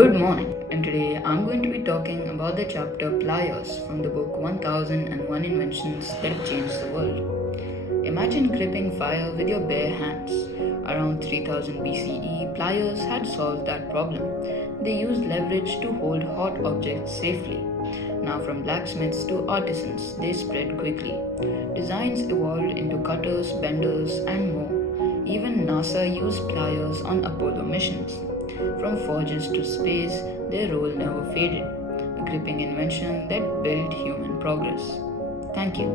Good morning, and today I'm going to be talking about the chapter Pliers from the book 1001 Inventions That Have Changed the World. Imagine gripping fire with your bare hands. Around 3000 BCE, pliers had solved that problem. They used leverage to hold hot objects safely. Now, from blacksmiths to artisans, they spread quickly. Designs evolved into cutters, benders, and more. Even NASA used pliers on Apollo missions. From forges to space, their role never faded, a gripping invention that built human progress. Thank you.